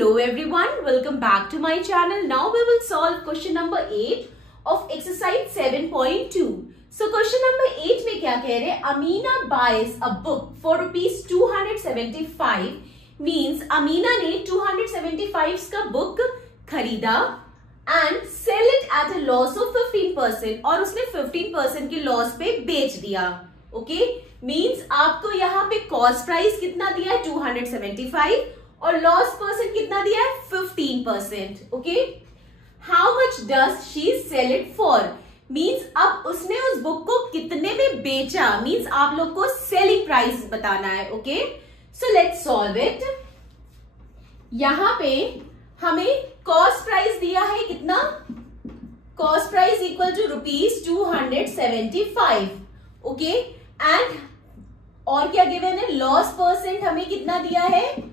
Hello everyone, welcome back to my channel. Now we will solve question number 8 of exercise 7.2. So question number 8 में क्या कह रहे हैं? Amina buys a book for rupees 275. Means Amina ने 275 का book खरीदा and sell it at a loss of 15% और उसने 15% के लॉस पे बेच दिया. ओके मीन्स आपको यहाँ पे कॉस्ट प्राइस कितना दिया है 275 और लॉस परसेंट कितना दिया है 15%. Okay how much does she sell it for means अब उसने उस बुक को कितने में बेचा मीन्स आप लोग को सेलिंग प्राइस बताना है. Okay so let's solve it. यहां पे हमें कॉस्ट प्राइस दिया है कितना cost price equal to rupees 275. Okay and और क्या गिवन है लॉस परसेंट हमें कितना दिया है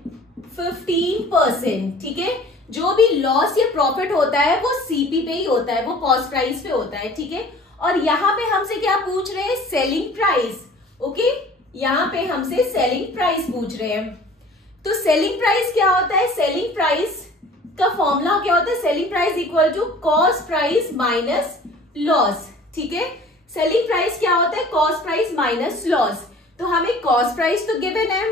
15%. ठीक है जो भी लॉस या प्रॉफिट होता है वो सीपी पे ही होता है वो कॉस्ट प्राइस पे होता है. ठीक है और यहाँ पे हमसे क्या पूछ रहे हैं सेलिंग प्राइस. ओके यहाँ पे हमसे सेलिंग प्राइस पूछ रहे हैं. तो सेलिंग प्राइस क्या होता है सेलिंग प्राइस का फॉर्मूला क्या होता है selling price equal to cost price minus loss. ठीक है सेलिंग प्राइस क्या होता है कॉस्ट प्राइस माइनस लॉस. तो हमें कॉस्ट प्राइस तो गिवन है.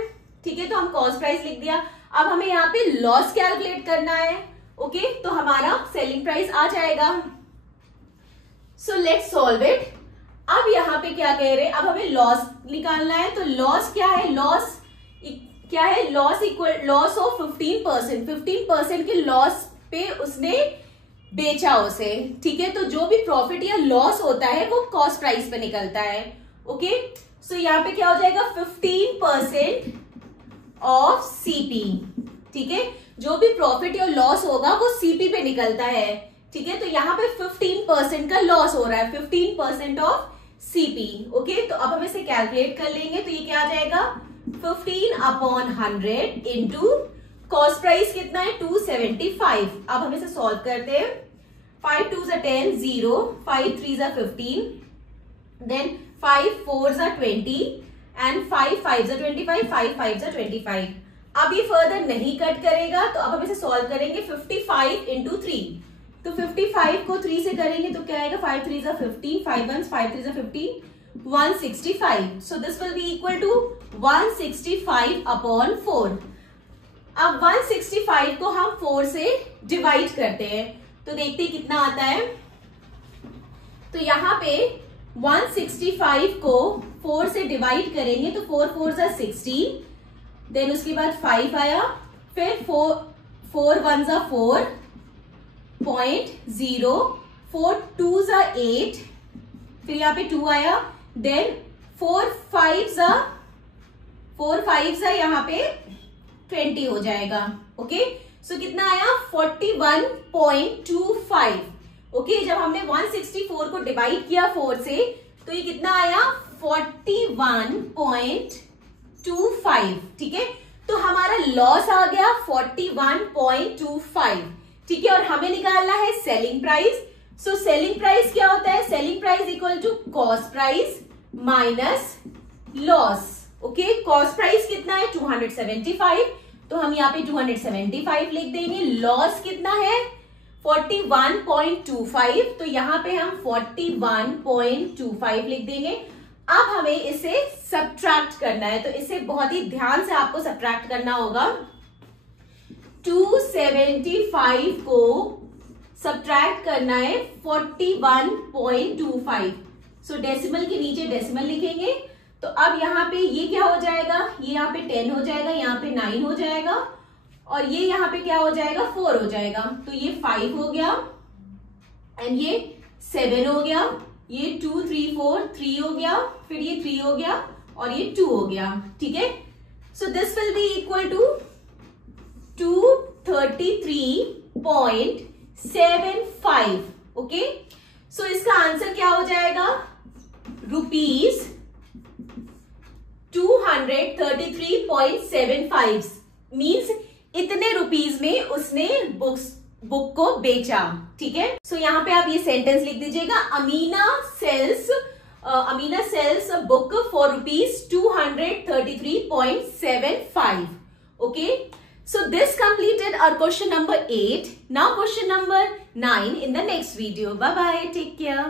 ठीक है तो हम कॉस्ट प्राइस लिख दिया. अब हमें यहाँ पे लॉस कैलकुलेट करना है. ओके तो हमारा सेलिंग प्राइस आ जाएगा. सो लेट्स सॉल्व इट. अब यहाँ पे क्या कह रहे हैं अब हमें लॉस निकालना है. तो लॉस क्या है लॉस इक्वल लॉस ऑफ 15% के लॉस पे उसने बेचा उसे. ठीक है तो जो भी प्रॉफिट या लॉस होता है वो कॉस्ट प्राइस पे निकलता है. ओके सो यहाँ पे क्या हो जाएगा 15% ऑफ सीपी. ठीक है जो भी प्रॉफिट या लॉस होगा वो सीपी पे निकलता है. ठीक है तो यहाँ पे 15% का लॉस हो रहा है 15% ऑफ सीपी. ओके तो अब हम इसे कैलकुलेट कर लेंगे. तो ये क्या आ जाएगा 15/100 इंटू कॉस्ट प्राइस कितना है 275. अब हम इसे सॉल्व करते हैं. 5 2s are 10 0 5 3s are 15 then 5 4s are 20 and 5 5s are 25 5 5s are 25. अब ये फर्दर नहीं कट करेगा तो अब हम इसे सॉल्व करेंगे 55 इंटू 3. तो 55 को 3 से करेंगे तो क्या आएगा 5 3s are 15 5 1s 5 3s are 15 165. So this will be equal to 165/4. अब 165 को हम 4 से डिवाइड करते हैं तो देखते हैं कितना आता है. तो यहाँ पे 165 को 4 से डिवाइड करेंगे तो 4 4s are 60 देन उसके बाद 5 आया फिर 4 1s are 4.0 4 2s are 8 फिर यहाँ पे 2 आया देन 4 5s are यहाँ पे 20 हो जाएगा. ओके सो कितना आया 41.25. ओके जब हमने 164 को डिवाइड किया 4 से तो ये कितना आया 41.25. ठीक है तो हमारा लॉस आ गया 41.25. ठीक है और हमें निकालना है selling price. So selling price क्या होता है selling price equal to cost price minus loss. Okay cost price कितना है 275 तो हम यहाँ पे 275 लिख देंगे. लॉस कितना है 41.25 तो यहाँ पे हम 41.25 लिख देंगे. अब हमें इसे सब्ट्रैक्ट करना है तो इसे बहुत ही ध्यान से आपको सब्ट्रैक्ट करना होगा. 275 को सब्ट्रैक्ट करना है 41.25. सो डेसिमल के नीचे डेसिमल लिखेंगे. तो अब यहाँ पे ये क्या हो जाएगा ये यहाँ पे 10 हो जाएगा यहाँ पे 9 हो जाएगा और ये यहाँ पे क्या हो जाएगा 4 हो जाएगा. तो ये 5 हो गया एंड ये 7 हो गया ये 2 3 4 3 हो गया फिर ये 3 हो गया और ये 2 हो गया. ठीक है so this will be equal to 233.75. Okay so इसका आंसर क्या हो जाएगा रुपीज 233.75 मीन्स इतने रुपीज में उसने बुक को बेचा. ठीक है सो यहाँ पे आप ये सेंटेंस लिख दीजिएगा Amina sells book for rupees 233.75. Okay So this completed our question number 8. Now question number 9 in the next video. Bye bye. Take care.